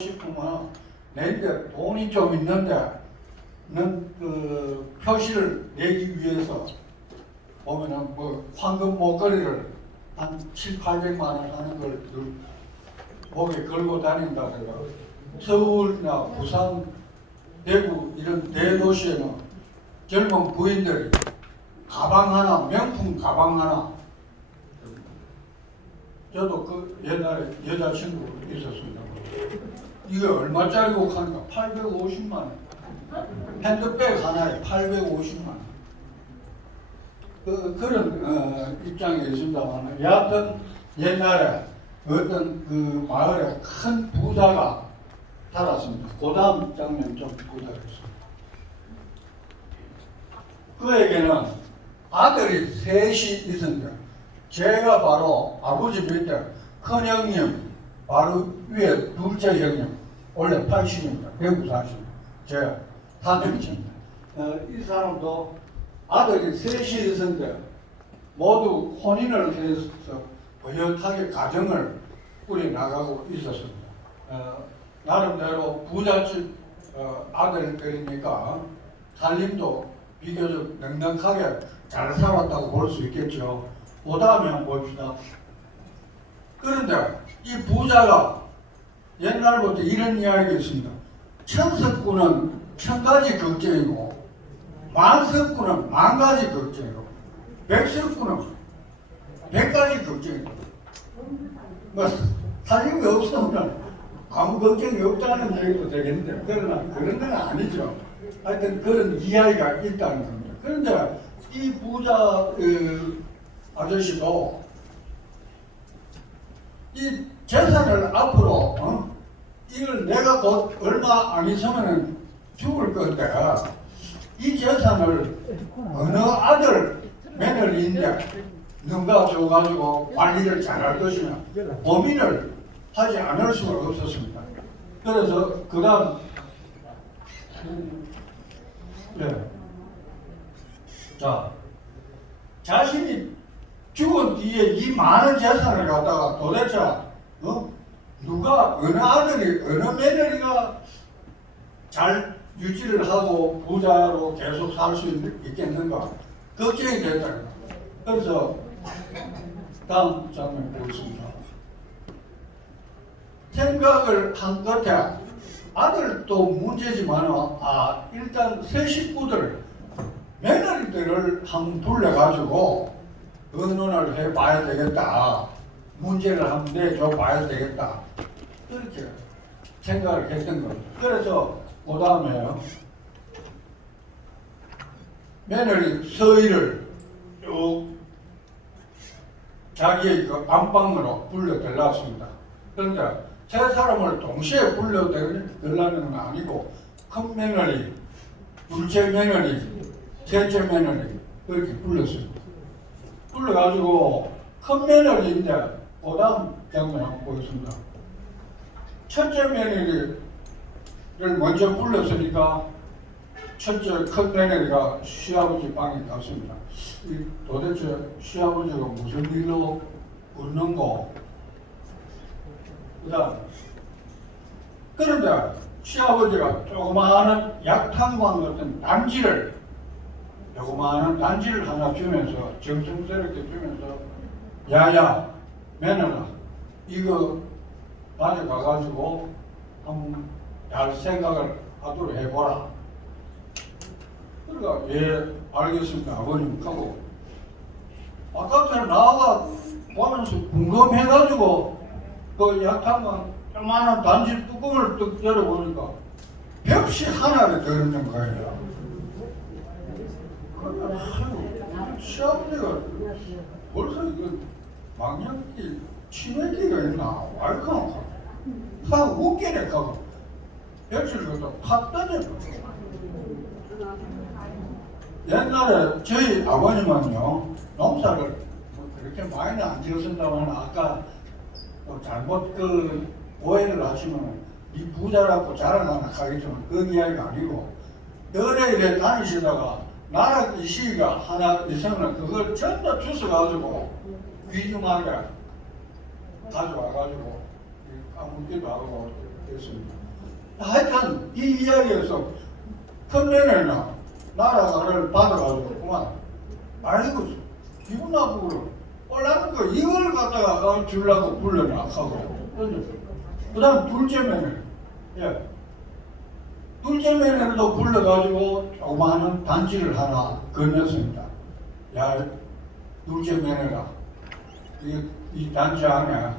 싶으면 내인데 돈이 좀 있는데 그 표시를 내기 위해서 보면은 뭐 황금 목걸이를 한 7, 800만 원 하는 걸 목에 걸고 다닌다 그래가 서울이나 부산, 대구 이런 대도시에는 젊은 부인들이 가방 하나, 명품 가방 하나. 저도 그 옛날에 여자친구 있었습니다. 이게 얼마짜리고 하니까 850만 원. 핸드백 하나에 850만 원. 그런 입장에 있습니다만, 여하튼 옛날에 어떤 그 마을에 큰 부자가 살았습니다. 그 다음 장면 좀 보도록하겠습니다. 그에게는 아들이 셋이 있었는데, 제가 바로 아버지 밑에 큰 형님, 바로 위에 둘째 형님, 원래 80입니다. 140. 제가 단명입니다. 이 사람도 아들이 셋이 있었는데 모두 혼인을 해서 부역하게 가정을 꾸려나가고 있었습니다. 나름대로 부잣집 아들들이니까 살림도 비교적 넉넉하게 잘 살았다고 볼 수 있겠죠. 그 다음에 한번 봅시다. 그런데 이 부자가 옛날부터 이런 이야기가 있습니다. 천석구는 천가지 걱정이고 만석구는 만가지 걱정이고 백석구는 백가지 걱정이고 뭐 살림이 없으면 아무 걱정이 없다는 얘기도 되겠는데 그러나 그런 건 아니죠. 하여튼 그런 이야기가 있다는 겁니다. 그런데 이 부자 아저씨도 이 재산을 앞으로 이걸 내가 곧 얼마 안 있으면 죽을 건데 이 재산을 어느 아들 며느리인데 누가 줘가지고 관리를 잘할 것이냐 고민을 하지 않을 수가 없었습니다. 그래서 그 다음 자 자신이 죽은 뒤에 이 많은 재산을 갖다가 도대체 누가 어느 아들이 어느 며느리가 잘 유지를 하고 부자로 계속 살 수 있겠는가 걱정이 됐다. 그래서 다음 장면 보겠습니다. 생각을 한 끝에 아들도 문제지만 일단 새 식구들 며느리들을 한번 불러가지고 의논을 해봐야 되겠다. 문제를 한번 내줘 봐야 되겠다. 그렇게 생각을 했던 겁니다. 그래서 그 다음에 며느리 서희를 쭉 자기의 그 안방으로 불러들였습니다. 그런데 세 사람을 동시에 불러들라는 건 아니고 큰 며느리, 둘째 며느리, 셋째 며느리 그렇게 불렀습니다. 불러가지고 큰 며느리인데 그 다음 장면 한번 보겠습니다. 첫째 며느리를 먼저 불렀으니까 첫째 큰 며느리가 시아버지 방에 갔습니다. 도대체 시아버지가 무슨 일로 웃는고? 그런데 시아버지가 조그마한 약탕광 같은 조그마한 단지를 하나 주면서 정성스럽게 주면서 야야 며느라 이거 가져가가지고 한번 잘 생각을 하도록 해보라. 그러니까 예 알겠습니다 아버님 하고 바깥에 나가 보면서 궁금해가지고 그 약탕광 조그마한 단지 뚜껑을 뚝 열어보니까 벽시 하나를 들었는 거예요. 시아버지가 벌써 이거 망령기 치매기가 있나 왈캉하고 웃기네 하고 벽시를 갖다 팍 던져. 옛날에 저희 아버님은요 농사를 그렇게 많이는 안 지었습니다만 아까 잘못 오해를 하시면 이 부자라고 자랑하나 하겠지만 그 이야기가 아니고 열에 다니시다가 나라 이 시기가 하나 있으면 그걸 전부 주워가지고 귀중하게 가져와가지고 까먹기도 하고 됐습니다. 하여튼 이 이야기에서 큰 년에는 나라를 받아가지고 그만 아이고 기분 나쁘고 올라는 거 이걸 갖다가 주려고 불러놔 하고 그 다음 둘째 며느리 둘째 며느리도 불러가지고 조그마한 단지를 하나 건넸습니다. 야 둘째 며느리가 이 단지 안에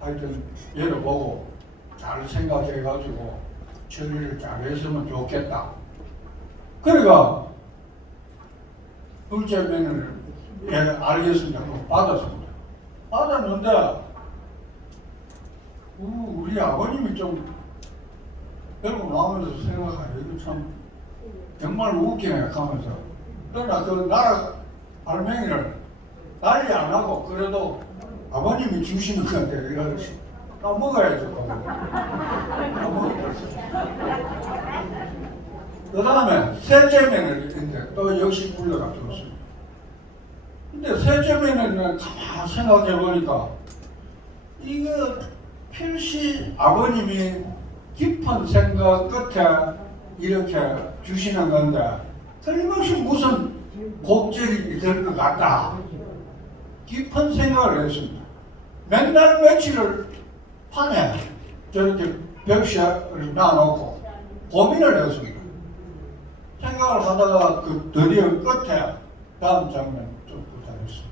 하여튼 얘를 보고 잘 생각해가지고 처리를 잘했으면 좋겠다. 그러니까 둘째 며느리를 알겠습니다. 받았습니다. 받았는데 우리 아버님이 좀 결국 나오면서 생각하니 이거 참 정말 웃기네 하면서 그러나 그 나라 발명이를 난리 안 하고 그래도 아버님이 주시는 건데 이러시 먹어야죠. 그 다음에 셋째 며느리인데 또 역시 불러가 들었습니다. 근데 셋째 며느리는 가만히 생각해 보니까 이거 필시 아버님이 깊은 생각 끝에 이렇게 주시는 건데 틀림없이 무슨 곡절이 있을 것 같다. 깊은 생각을 했습니다. 맨날 며칠을 판에 저렇게 벽시를 놔놓고 고민을 했습니다. 생각을 하다가 그 드디어 끝에 다음 장면 좀 부탁했습니다.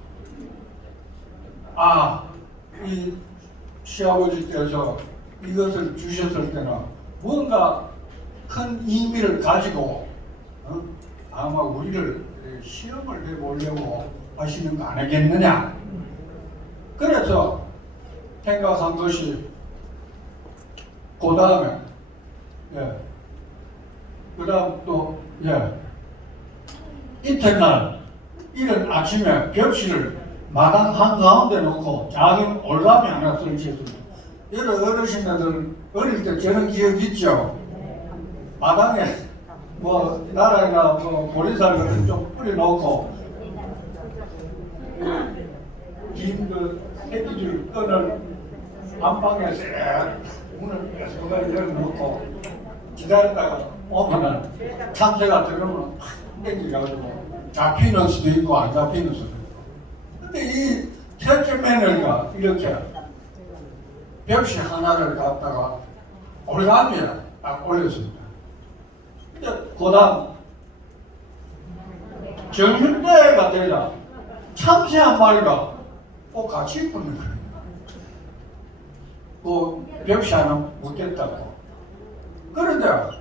이 시아버지께서 이것을 주셨을 때는 뭔가 큰 의미를 가지고 아마 우리를 시험을 해보려고 하시는 거 아니겠느냐. 그래서 생각한 것이 그 다음에 그 다음 또 이튿날 이른 아침에 벽실을 마당 한가운데 놓고 작은 올가미 하나 설치했습니다. 여러 어르신들 어릴 때 저런 기억 있죠? 마당에 뭐 나라나 뭐 보리쌀을 좀 뿌려놓고 긴 그 새끼줄 끈을 안방에 쎄 문을 빼서가 열어놓고 기다렸다가 오면은 참새가 들어오면 팍 땡겨가지고 잡히는 수도 있고 안 잡히는 수도 있고. 근데 이 셋째 며느리가 이렇게 벽시 하나를 갖다가 올가미에 딱 올렸습니다. 근데 그 다음 점심때가 되자 참새 한 마리가 꼭 같이 붙는 거예요. 그 벽시 하나 묻겠다고. 그런데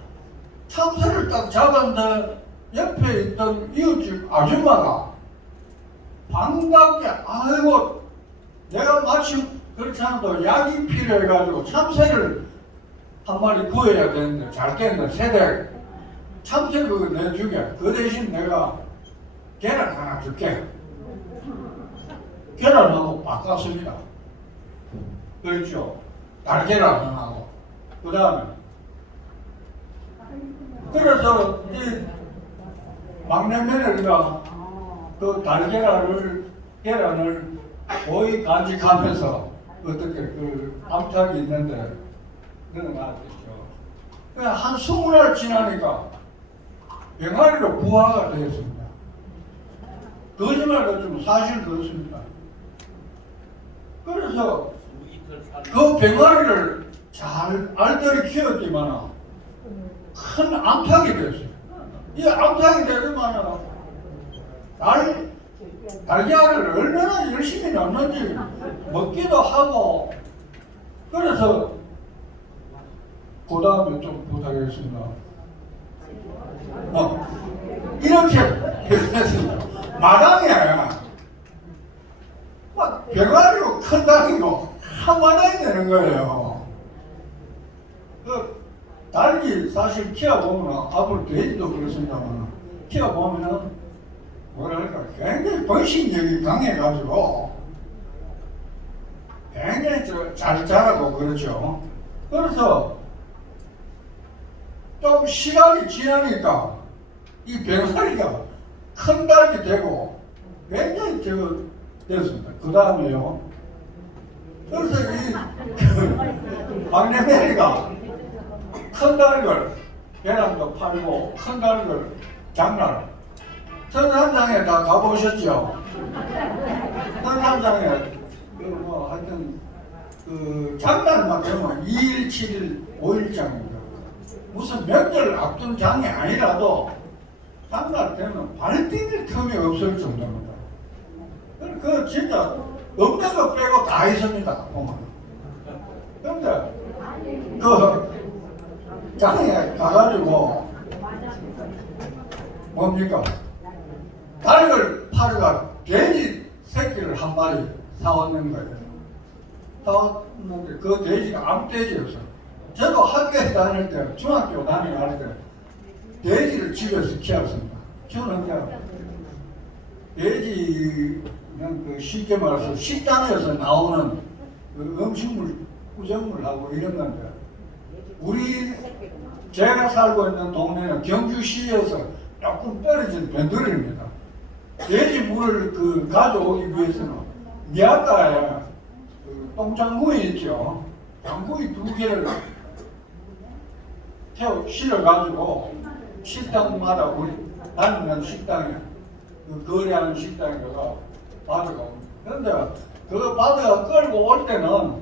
참새를 딱 잡았는데 옆에 있던 이웃집 아줌마가 반갑게 아이고 내가 마침 그렇지 않아도 약이 필요해가지고 참새를 한 마리 구해야 되는데 잘 깼네 세대 참새 그거 내주게 그 대신 내가 계란 하나 줄게. 계란하고 바꿨습니다. 그렇죠. 달계란 하나하고 그 다음에 그래서 이 막내 며느리가 그 계란을 거의 간직하면서 어떻게 그 암탉이 있는데 넣어놨겠죠. 한 20날 지나니까 병아리로 부화가 되었습니다. 거짓말 같지만 사실 그렇습니다. 그래서 그 병아리를 잘 알뜰히 키웠지만 큰 암탉이 됐어요. 이 암탉이 되더만 달걀을 얼마나 열심히 넣는지 먹기도 하고 그래서 그 다음에 좀 부탁했습니다. 이렇게 했습니다. 마당에 막 병아리고 큰 닭이고 한 마당이 되는 거예요. 그 닭이 사실 키워보면 앞으로 돼지도 그렇습니다만 키워보면은 뭐랄까 굉장히 번식력이 강해가지고 굉장히 잘 자라고 그렇죠. 그래서 좀 시간이 지나니까 이 병아리가 큰 닭이 되고 굉장히 됐습니다. 그 다음에요 그래서 막내매리가 큰 닭을 계란도 팔고 큰 닭을 장날 선산장에 다 가보셨죠? 선산장에 뭐 하여튼 장날만 되면 2일, 7일, 5일장입니다. 무슨 명절 앞둔 장이 아니라도 장날 되면 발 디딜 틈이 없을 정도입니다. 그 진짜 없는 거 빼고 다 있습니다. 보면. 그런데 그 장에 가가지고 뭡니까? 닭을 팔아가 돼지 새끼를 한 마리 사왔는 거예요. 사왔는데 그 돼지가 암돼지였어요. 저도 학교에 다닐 때, 중학교 다닐 때 돼지를 집에서 키웠습니다. 키우는데 돼지는 그 쉽게 말해서 식당에서 나오는 그 음식물, 구정물하고 이런 건데 제가 살고 있는 동네는 경주시에서 조금 떨어진 변두리입니다. 돼지 물을 가져오기 위해서는 미아가에 똥장구이 있죠. 장구이 2개를 실어가지고 식당마다 우리 다니는 식당에 거래하는 식당에 가서 받아가고. 그런데 그거 받아가 끌고 올 때는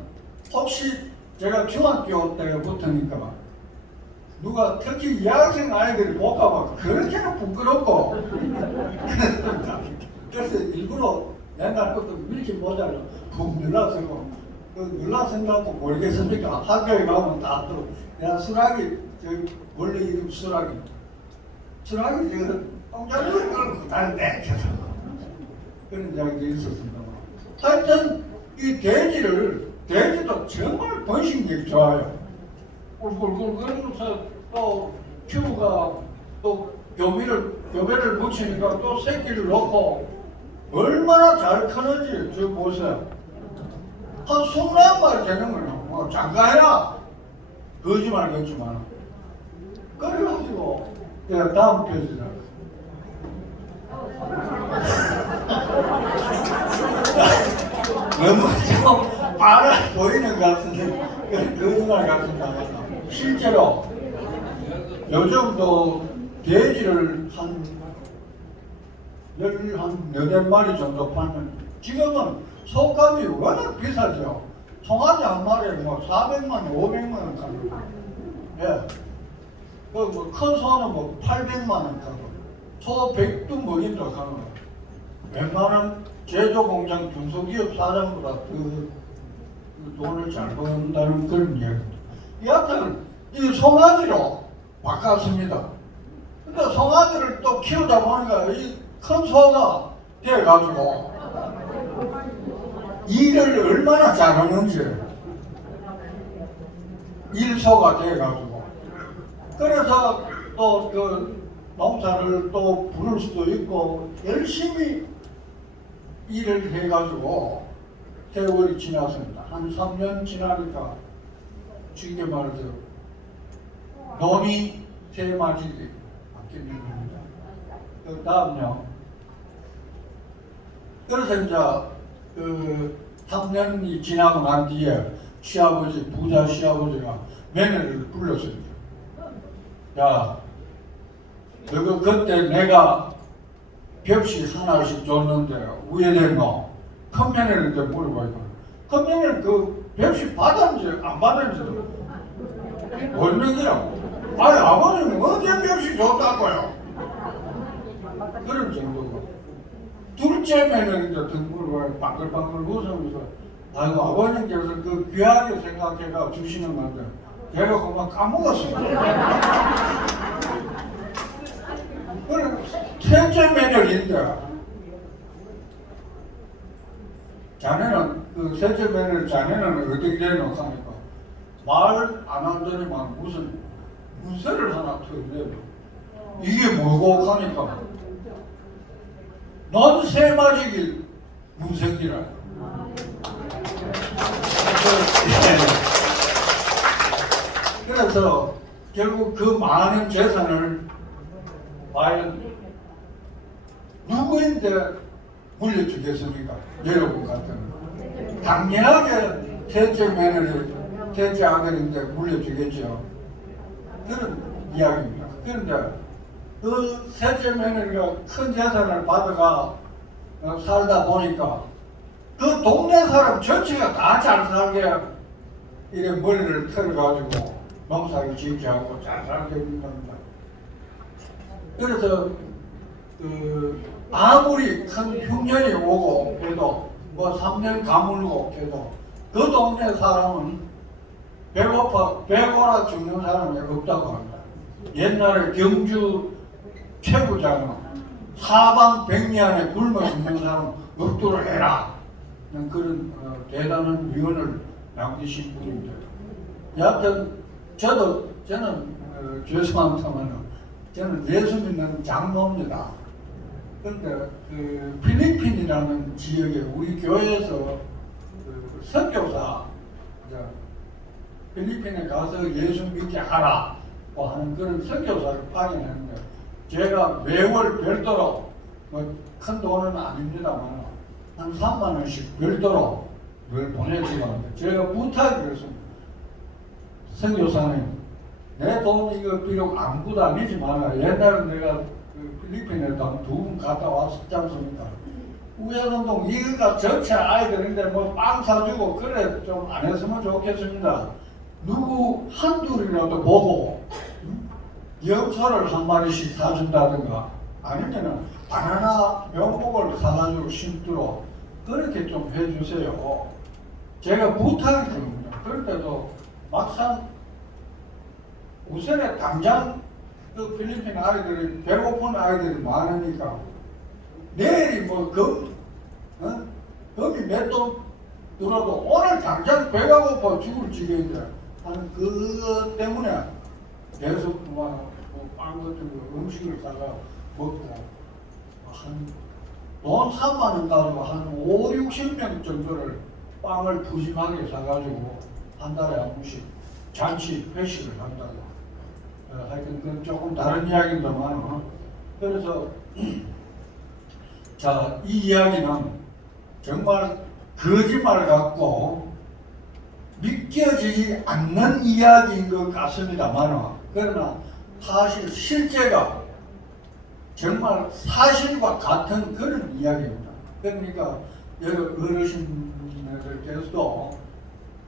혹시 제가 중학교 때부터니까 누가 특히 여학생 아이들이 못 가봐 그렇게나 부끄럽고 그래서 일부러 옛날부터 밀짚 모자를 푹 눌러쓰고 눌러쓴다고 모르겠습니까? 학교에 가면 다 또 야 수락이 저기 원래 이름 수락이 저 똥장구를 끌고 다니네 그런 이야기도 있었습니다. 하여튼 이 돼지도 정말 번식력이 좋아요. 꿀꿀꿀 그러면서 또 큐가 또 교배를 붙이니까 또 새끼를 넣고 얼마나 잘 크는지 저 보세요. 한 21마리 되는 거예요. 뭐 장가야 거짓말 같지만 그래가지고 내가 다음 페이지다. 너무 좀 빨아 보이는 것 같은데 거짓말 같습니다. 실제로 요즘도 돼지를 한 8마리 정도 팔면 지금은 소값이 워낙 비싸죠. 송아지 한 마리에 뭐 400만 원, 500만 원 가고 예. 큰 소는 뭐 800만 원 가고 소 100두 먹인다 가는 웬만한 제조공장 중소기업 사장보다 그 돈을 잘 번다는 그런 이야기입니다. 여하튼 이 송아지로 바꿨습니다. 근데 송아지를 또 키우다 보니까 이 큰 소가 돼가지고 일을 얼마나 잘하는지 일소가 돼가지고 그래서 또 그 농사를 또 부를 수도 있고 열심히 일을 해가지고 세월이 지났습니다. 한 3년 지나니까 쉽게 말해서 논이 새마지기 바뀌는 겁니다. 그 다음요. 그래서 이제 3년이 지나고 난 뒤에 부자 시아버지가 며느리를 불렀습니다. 야, 너가 그때 내가 벽시 하나씩 줬는데 우회됐노? 큰 며느리한테 물어봐요. 큰 며느리 그 벽시 받았는지 안 받았는지도 모르는 거야. 아니 아버님은 언제 벽시 줬다고요? 그런 정도고. 둘째 며느리한테 등 물어봐요. 방글방글 웃으면서 아이고 아버님께서 그 귀하게 생각해가 주시는 건데 내가 그만 까먹었습니다. 그래 셋째 며느리인데 자네는 그 셋째 며느리 자네는 어떻게 되노 하니까 말 안 하더니만 무슨 문서를 하나 터내요. 이게 뭐고 하니까 넌 새마지기 문생기라. 그래서 결국 그 많은 재산을 과연 누구인데 물려주겠습니까? 여러분 같은 당연하게 셋째 며느리, 셋째 아들인데 물려주겠죠. 그런 이야기입니다. 그런데 그 셋째 며느리가 큰 재산을 받아가 살다 보니까 그 동네 사람 전체가 다 잘 살게 이래 머리를 털어가지고 농사를 짓게 하고 잘 살게 되는 겁니다. 그래서 아무리 큰 흉년이 오고 해도 뭐 3년 가물고 해도 그 동네 사람은 배고라 죽는 사람이 없다고 합니다. 옛날에 경주 최부장은 사방백리안에 굶어 죽는 사람 없도록 해라. 그런 대단한 위언을 남기신 분입니다. 여하튼 저는 죄송합니다만 저는 예수 믿는 장로입니다. 그런데 그 필리핀이라는 지역에 우리 교회에서 선교사 필리핀에 가서 예수 믿게 하라고 하는 그런 선교사를 파견했는데 제가 매월 별도로 뭐 큰 돈은 아닙니다만 한 3만 원씩 별도로 늘 보내주고 합니다. 제가 부탁을 했습니다. 선교사님, 내 돈 이거 비록 아무것도 아니지만 옛날에 내가 그 필리핀에 한 2번 갔다 왔었지 않습니까? 우야운동 이거가 전체 아이들인데 뭐 빵 사주고 그래 좀 안 했으면 좋겠습니다. 누구 한둘이라도 보고 염소를 한 마리씩 사준다든가 아니면은 바나나 명목을 사가지고 심도록 그렇게 좀 해주세요. 제가 부탁이 드립니다. 그런데도 막상 우선에 당장 그 필리핀 아이들이 배고픈 아이들이 많으니까 내일이 뭐 금이 몇 돈 들어도 오늘 당장 배가 고파 죽을 지경인데 하는 그것 때문에 계속 빵 같은 거 음식을 사가 먹고 돈 3만 원 가지고 한 5, 60명 정도를 빵을 푸짐하게 사가지고 한 달에 한 번씩 잔치 회식을 한다고. 하여튼 그건 조금 다른 이야기입니다만 그래서 자, 이 이야기는 정말 거짓말 같고 믿겨지지 않는 이야기인 것 같습니다만 그러나 사실 실제가 정말 사실과 같은 그런 이야기입니다. 그러니까 여러 어르신들께서도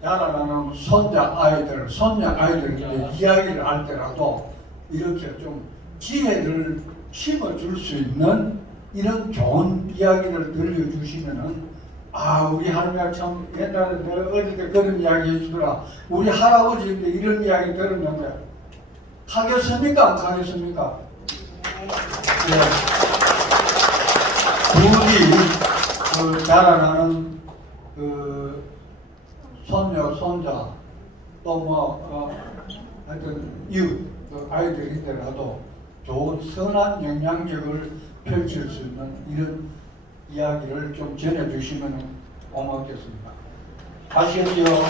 자라나는 손자 아이들, 손녀 아이들에게 이야기를 할 때라도 이렇게 좀 지혜를 심어줄 수 있는 이런 좋은 이야기를 들려주시면은 우리 할머니가 참 옛날에 내가 어릴 때 그런 이야기 해주더라. 우리 할아버지인데 이런 이야기 들었는데 하겠습니까? 안 하겠습니까? 네. 부디 자라나는 손녀, 손자 또 하여튼 이웃 아이들인데라도 좋은 선한 영향력을 펼칠 수 있는 이런 이야기를 좀 전해주시면 고맙겠습니다. 아시겠죠? 네.